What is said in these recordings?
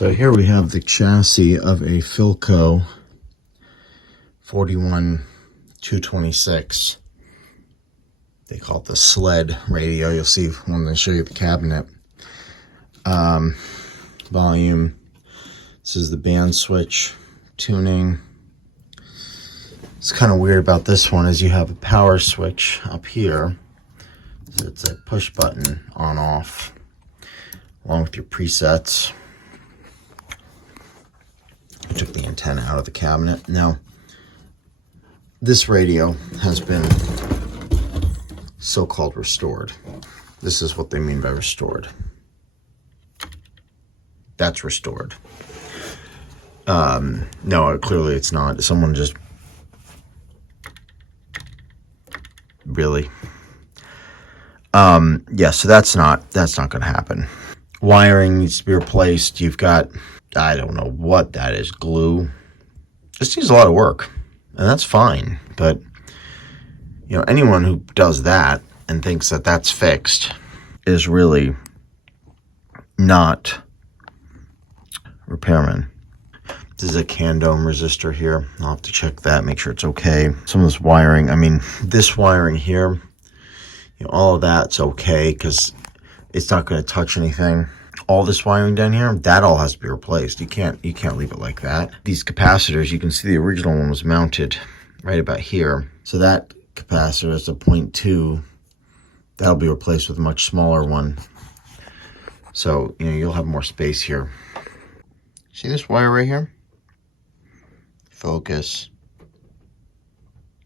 So here we have the chassis of a Philco 41226. They call it the sled radio. You'll see when they show you the cabinet. Volume. This is the band switch. Tuning. It's kind of weird about this one is you have a power switch up here. So it's a push button on off along with your presets. I took the antenna out of the cabinet. Now, this radio has been so-called restored. This is what they mean by restored. That's restored. No, clearly it's not. Someone just really. Yeah, so that's not going to happen. Wiring needs to be replaced. You've got, I don't know what that is, glue. This needs a lot of work, and that's fine. But, you know, anyone who does that and thinks that that's fixed is really not repairman. This is a Candome resistor here. I'll have to check that, make sure it's okay. Some of this wiring, I mean, this wiring here, you know, all of that's okay because it's not going to touch anything. All this wiring down here, that all has to be replaced. You can't leave it like that. These capacitors, you can see the original one was mounted right about here. So that capacitor is a 0.2. That'll be replaced with a much smaller one. So, you know, you'll have more space here. See this wire right here? Focus.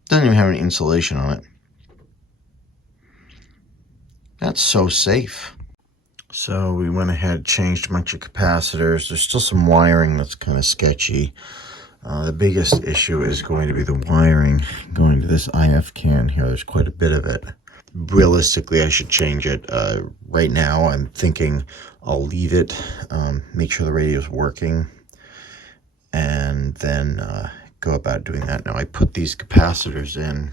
Doesn't even have any insulation on it. That's so safe. So we went ahead, changed a bunch of capacitors. There's still some wiring that's kind of sketchy. The biggest issue is going to be the wiring going to this IF can here. There's quite a bit of it. Realistically, I should change it. Right now, I'm thinking I'll leave it, make sure the radio is working, and then go about doing that. Now, I put these capacitors in.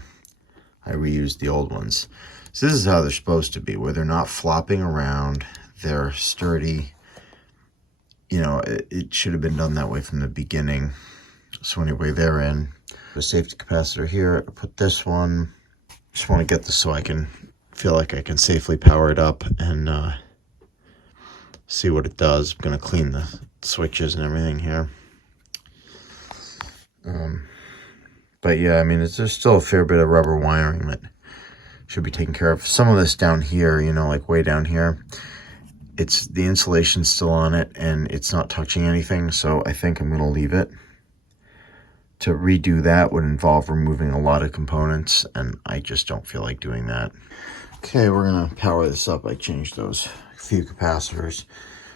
I reused the old ones. So this is how they're supposed to be, where they're not flopping around. They're sturdy. You know, it should have been done that way from the beginning. So anyway, they're in. The safety capacitor here. I put this one. Just want to get this so I can feel like I can safely power it up and see what it does. I'm going to clean the switches and everything here. But yeah, I mean, there's still a fair bit of rubber wiring that should be taken care of. Some of this down here, you know, like way down here, it's the insulation's still on it and it's not touching anything. So I think I'm going to leave it. To redo that would involve removing a lot of components, and I just don't feel like doing that. Okay, we're going to power this up. I changed those few capacitors.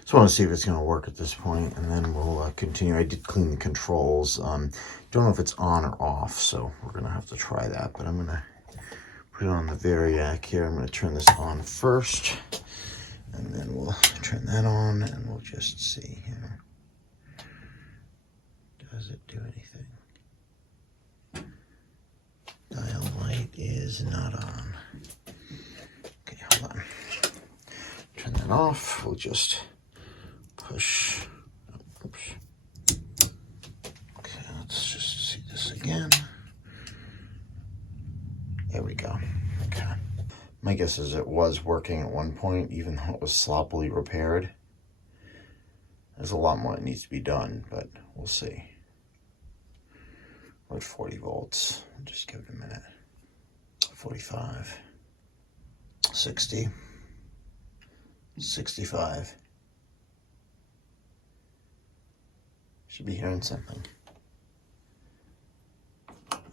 Just want to see if it's going to work at this point, and then we'll continue. I did clean the controls. Don't know if it's on or off, so we're going to have to try that, but I'm going to put it on the Variac here. I'm going to turn this on first, and then we'll turn that on, and we'll just see here. Does it do anything? Dial light is not on. Okay, hold on. Turn that off. We'll just push. Oops. Okay, let's just see this again. There we go. Okay. My guess is it was working at one point, even though it was sloppily repaired. There's a lot more that needs to be done, but we'll see. We're at 40 volts. Just give it a minute. 45, 60, 65. Should be hearing something.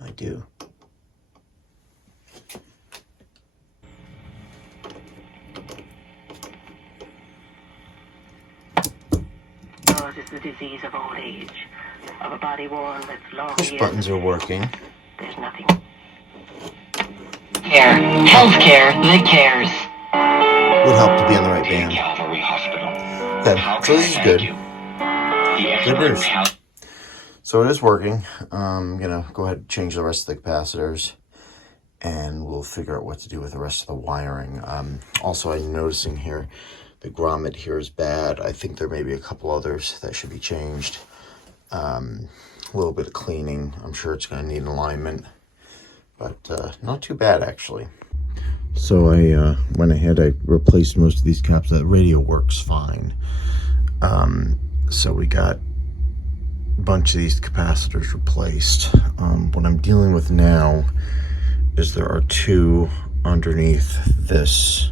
I do. Yours is the disease of old age, of a body worn with long Push years. buttons are working. There's nothing. Care. Healthcare that cares. Would help to be on the right band. Calvary Hospital. Okay, so this is good. Good news. So it is working. I'm gonna go ahead and change the rest of the capacitors, and we'll figure out what to do with the rest of the wiring. Also, I'm noticing here The grommet here is bad. I think there may be a couple others that should be changed. A little bit of cleaning. I'm sure it's going to need an alignment, but not too bad actually. So I went ahead, I replaced most of these caps. The radio works fine. So we got a bunch of these capacitors replaced. What I'm dealing with now is there are two underneath this.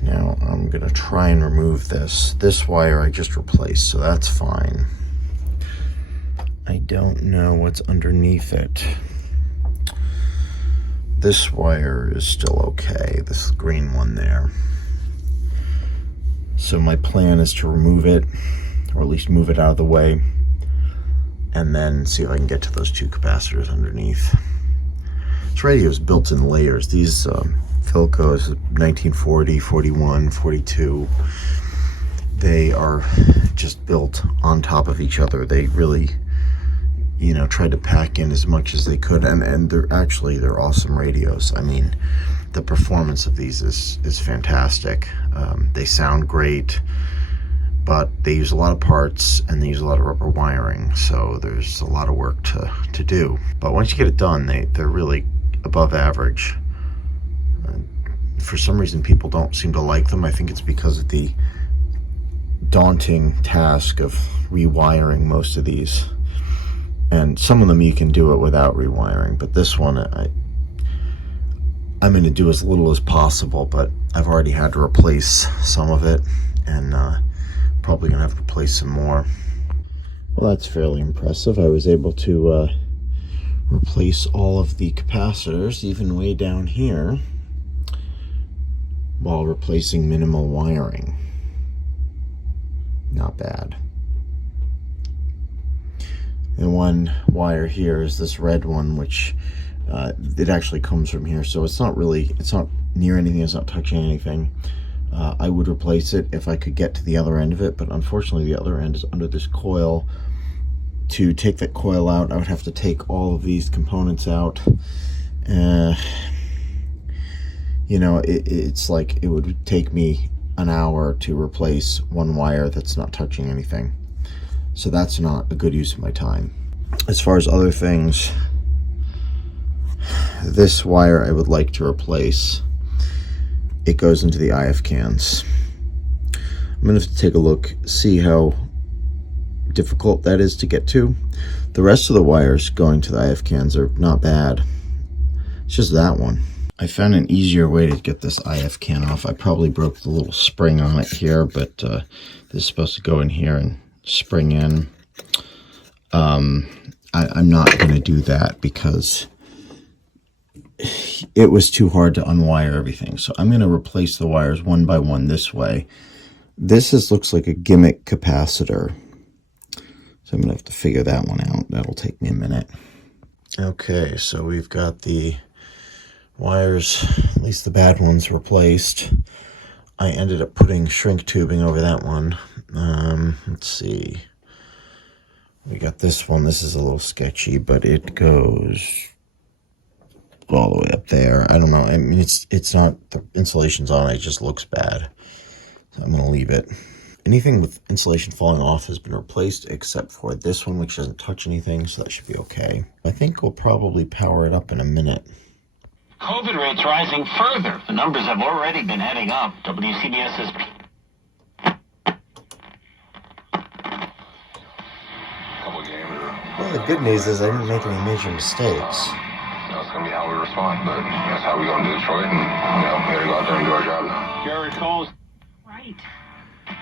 Now I'm gonna try and remove this. This wire I just replaced, so that's fine. I don't know what's underneath it. This wire is still okay, this green one there. So my plan is to remove it, or at least move it out of the way, and then see if I can get to those two capacitors underneath. This radio is built in layers. These Philco is 1940, 41, 42. They are just built on top of each other. They really, you know, tried to pack in as much as they could, and they're awesome radios. I mean, the performance of these is fantastic. They sound great, but they use a lot of parts and they use a lot of rubber wiring, so there's a lot of work to do. But once you get it done, they're really above average. For some reason, people don't seem to like them. I think it's because of the daunting task of rewiring most of these. And some of them you can do it without rewiring, but this one I'm going to do as little as possible, but I've already had to replace some of it, and probably going to have to replace some more. Well, that's fairly impressive. I was able to replace all of the capacitors, even way down here, while replacing minimal wiring. Not bad. And one wire here is this red one, which it actually comes from here, so it's not near anything, it's not touching anything. I would replace it if I could get to the other end of it, but unfortunately the other end is under this coil. To take that coil out, I would have to take all of these components out. You know, it's like it would take me an hour to replace one wire that's not touching anything. So that's not a good use of my time. As far as other things, this wire I would like to replace. It goes into the IF cans. I'm gonna have to take a look, see how difficult that is to get to. The rest of the wires going to the IF cans are not bad. It's just that one. I found an easier way to get this IF can off. I probably broke the little spring on it here, but this is supposed to go in here and spring in. I'm not going to do that because it was too hard to unwire everything. So I'm going to replace the wires one by one this way. This looks like a gimmick capacitor. So I'm going to have to figure that one out. That'll take me a minute. Okay, so we've got the wires, at least the bad ones, replaced. I ended up putting shrink tubing over that one. Let's see. We got this one. This is a little sketchy, but it goes all the way up there. I don't know. I mean, it's not, the insulation's on it. It just looks bad. So I'm going to leave it. Anything with insulation falling off has been replaced except for this one, which doesn't touch anything, so that should be okay. I think we'll probably power it up in a minute. COVID rates rising further. The numbers have already been heading up. WCBS is... Well, the good news is I didn't make any major mistakes. That's going to be how we respond, but that's how we're going to do Detroit, and, we got to go out there and do our job now. Jared calls. Right.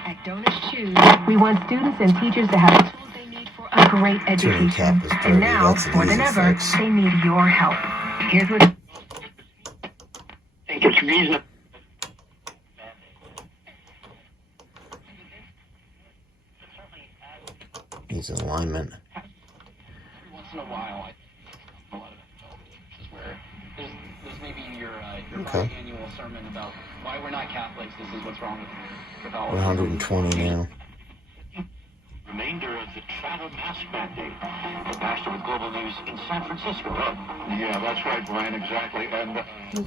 At Donors Choose, we want students and teachers to have the tools they need for a great education. Cap is dirty. And now, That's an more than easy ever, fix. they need your help. Here's what... I think it's reasonable. Needs an alignment. Once in a while, a lot of it is where there's maybe your Okay. annual sermon about why we're not Catholics. This is what's wrong with all 120 now. Remainder of the travel mask mandate. The pastor with Global News in San Francisco. Yeah, that's right, Brian, exactly. And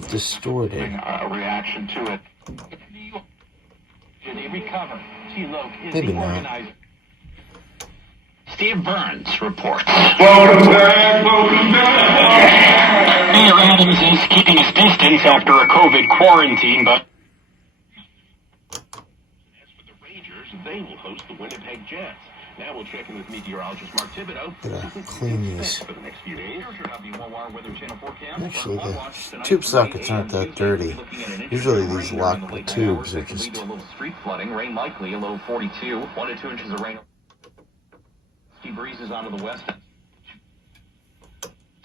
Distorted. a reaction to it. They recover. T-Loke is Maybe the not. organizer. Steve Burns reports. Mayor Adams is keeping his distance after a COVID quarantine, but as for the Rangers, they will host the Winnipeg Jets. Now we'll check in with meteorologist Mark Thibodeau. Gotta clean these. For the next few days. Actually, the tube sockets aren't that dirty. Usually these lockable tubes are just... A little street flooding, rain likely, a low 42, 1 to 2 inches of rain. Sea breezes onto the west.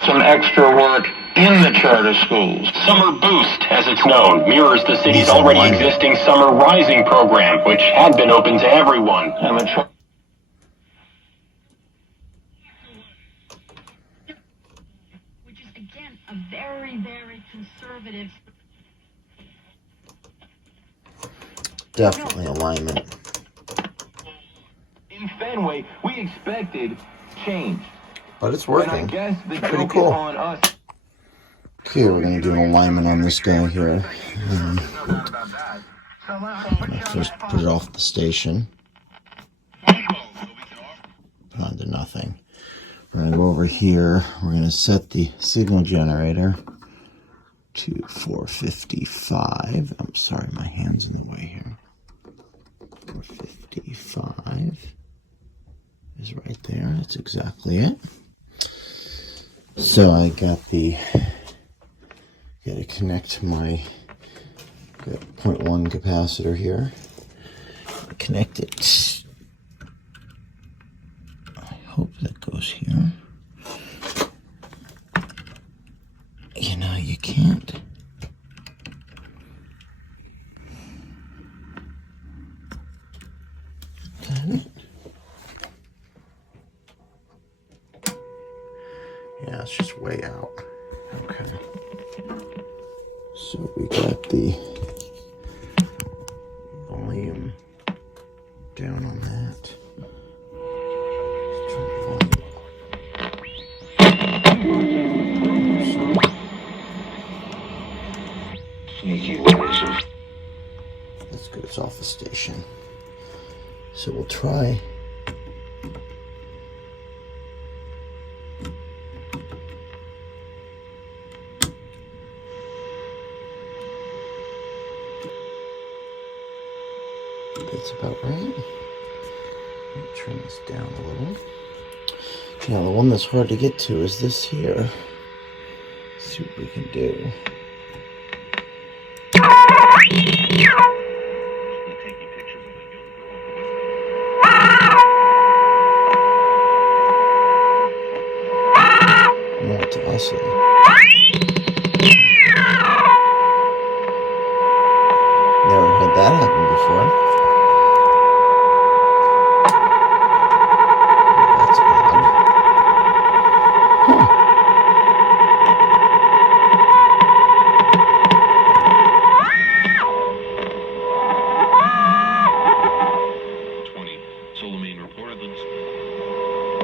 Some extra work in the charter schools. Summer Boost, as it's known, mirrors the city's already existing Summer Rising program, which had been open to everyone. Which is, again, a very, very conservative... Definitely alignment. In Fenway, we expected change. But it's And I working. guess the Pretty joke cool. is on us. Okay, we're going to do an alignment on this guy here. Just put it off the station. Put on to nothing. We're going to go over here. We're going to set the signal generator to 455. I'm sorry, my hand's in the way here. 455 is right there. That's exactly it. So I got to connect my 0.1 capacitor here. Connect it. I hope that goes here. You know, you can't. Got it? Yeah, it's just way out. Okay. So we got the volume down on that. Let's turn the volume up. That's good, it's off the station. So we'll try. That's about right. Let me turn this down a little. Now the one that's hard to get to is this here. Let's see what we can do. No, it's awesome. Never had that happen before. That's odd. Huh. Solomon reported that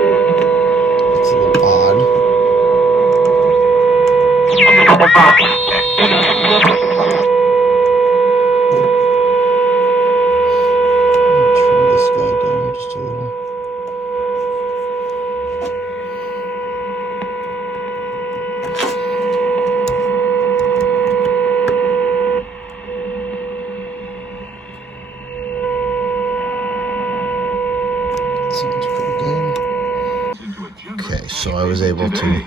It's a little odd. Turn this guy down just a little. Sounds pretty good. Okay, so I was able to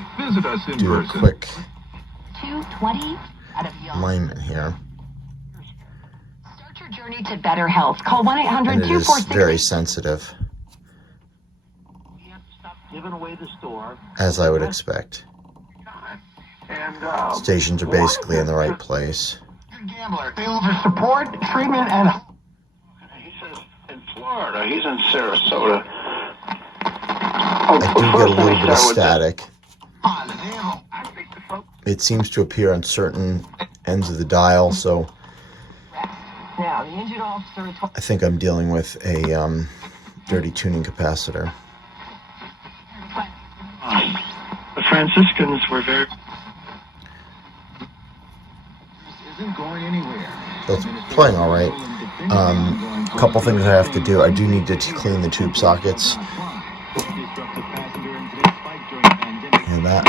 do a quick 220 out of young. alignment here. Start your journey to better health. Call 1-800-246. And it is very sensitive, giving away the store. as I would expect. And Stations are basically in the right place. gambler failed to support treatment and he says in Florida, he's in Sarasota. I do get a little bit of static. It seems to appear on certain ends of the dial, so Now, the engine officer. I think I'm dealing with a dirty tuning capacitor. The Franciscans were very... Isn't going anywhere. So it's playing all right. A couple things I have to do. I do need to clean the tube sockets. And that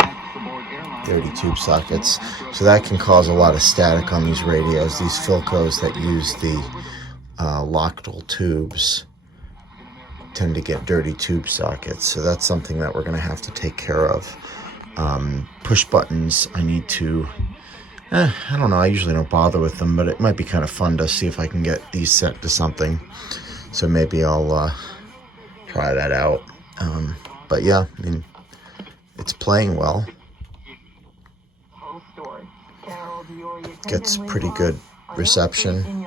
dirty tube sockets. So that can cause a lot of static on these radios. These Philcos that use the Lochtel tubes tend to get dirty tube sockets. So that's something that we're going to have to take care of. Push buttons, I need to... I don't know, I usually don't bother with them, but it might be kind of fun to see if I can get these set to something. So maybe I'll try that out. But yeah, I mean, it's playing well. Gets pretty good reception.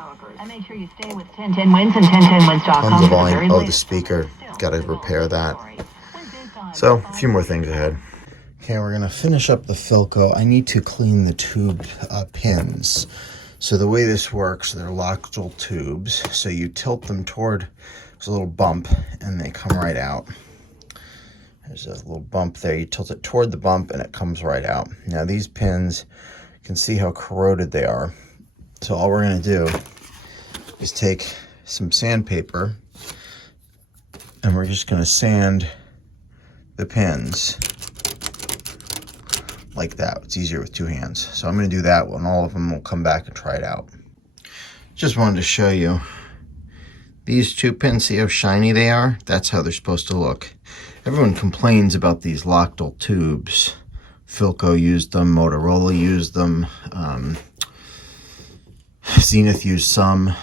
Tons of volume. Oh, the speaker. Got to repair that. So, a few more things ahead. Okay, we're going to finish up the Philco. I need to clean the tube pins. So the way this works, they're Lochtel tubes. So you tilt them toward, there's a little bump, and they come right out. There's a little bump there. You tilt it toward the bump, and it comes right out. Now these pins, you can see how corroded they are. So all we're going to do is take some sandpaper, and we're just going to sand the pins like that. It's easier with two hands. So I'm going to do that and all of them. We'll come back and try it out. Just wanted to show you these two pins. See how shiny they are? That's how they're supposed to look. Everyone complains about these Lochtel tubes. Philco used them, Motorola used them, Zenith used some,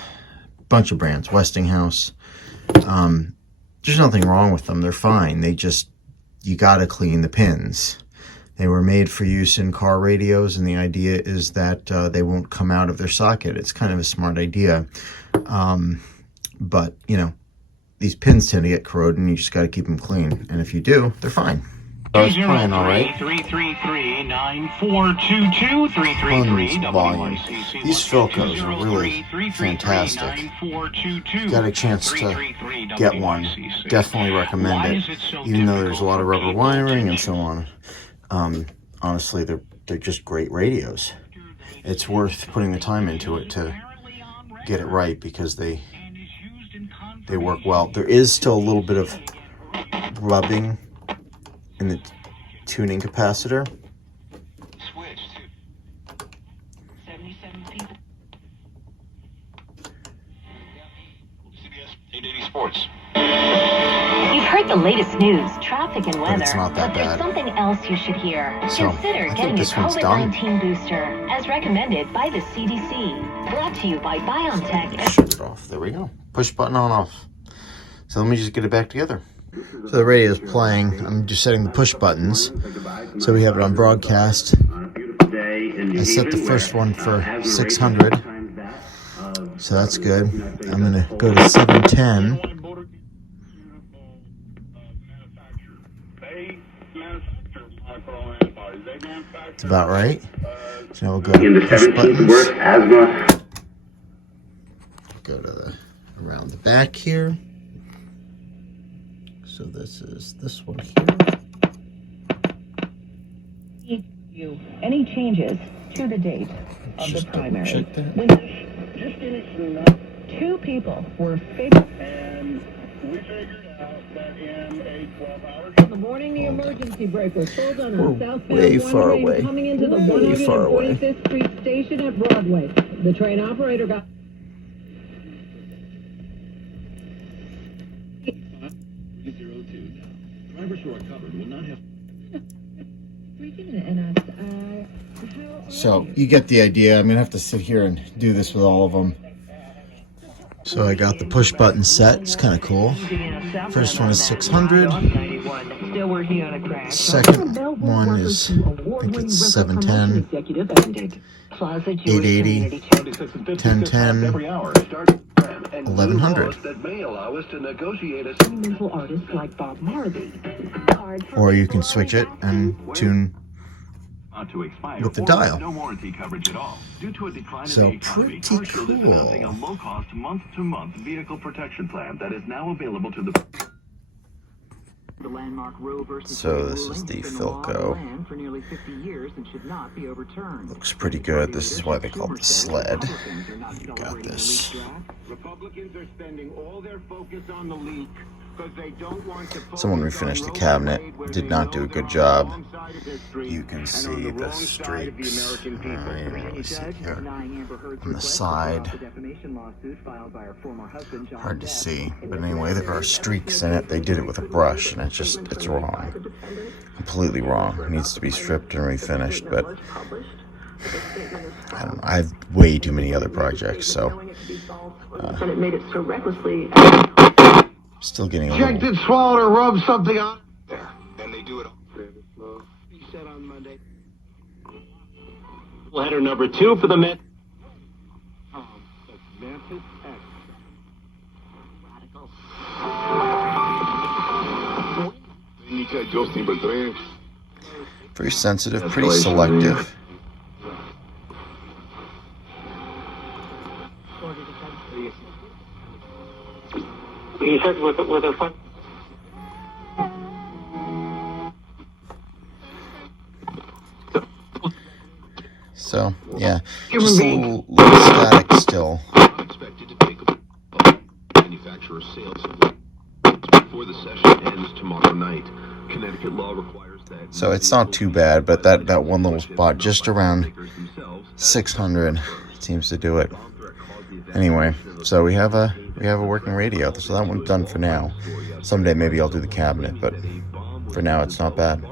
bunch of brands, Westinghouse. There's nothing wrong with them. They're fine. They just, you got to clean the pins. They were made for use in car radios, and the idea is that they won't come out of their socket. It's kind of a smart idea. But, you know, these pins tend to get corroded, and you just got to keep them clean. And if you do, they're fine. So it's playing all right. 333-9422-333. Tons volume. These Philcos are really fantastic. Got a chance to get one. Definitely recommend it. Even though there's a lot of rubber wiring and so on. Honestly, they're just great radios. It's worth putting the time into it to get it right because they work well. There is still a little bit of rubbing in the tuning capacitor. Sports. You've heard the latest news, traffic and weather, it's not that but there's bad. something else you should hear. So, Consider I think getting a this one's done. COVID-19 booster, as recommended by the CDC. Brought to you by BioNTech. Shut it off. There we go. Push button on off. So let me just get it back together. So the radio is playing. I'm just setting the push buttons. So we have it on broadcast. I set the first one for 600. So that's good. I'm going to go to 710. It's about right. So we'll go to push buttons. Go to the around the back here. So this is this one here. Any changes to the date of the primary? Check that. Two people were figured. And we figured out that in a 12-hour... In the morning, the emergency brake was pulled on We're a southbound way one far train away. coming into the Way far away. 145th Street station at Broadway. The train operator got... 302 now. Drivers who are covered will not have... So you get the idea. I'm gonna have to sit here and do this with all of them. So I got the push button set. It's kind of cool. First one is 600. Second one is, I think it's 710, 880, 1010, 1100. Or you can switch it and tune with the dial. So pretty cool. A low-cost month-to-month vehicle protection plan that is now available to the The landmark Roe versus So Wade this is ruling the has been the law of the Philco. land for nearly 50 years and should not be overturned. Looks pretty good. This is why they call it the sled. Republicans are not You got celebrating the this. leak draft. Republicans are spending all their focus on the leak because they don't want to focus Someone on refinished the Roe v. cabinet. Wade, where Did they not know do a good they're on the job. wrong side of history You can and on see the the wrong side of the streaks. American people. You can really see it here. Denying Amber Heard's On the request to throw out side. the defamation lawsuit filed by her former husband, John Hard to Depp. see. But anyway, there are streaks in it. They did it with a brush, and it's wrong. Completely wrong. It needs to be stripped and refinished, but I don't know. I have way too many other projects, so And it made it so recklessly. still getting a Checked little. it, swallowed, or rubbed something on there. And they do it. He said on Monday. Header number 2 for the Met. Memphis X. Very sensitive, pretty selective. He said with a fun. So, yeah, just a little static still. Expected to take a manufacturer sales before the session ends tomorrow night. Connecticut law requires that. So it's not too bad, but that one little spot just around 600 seems to do it. Anyway, so we have a working radio, so that one's done for now. Someday maybe I'll do the cabinet, but for now it's not bad.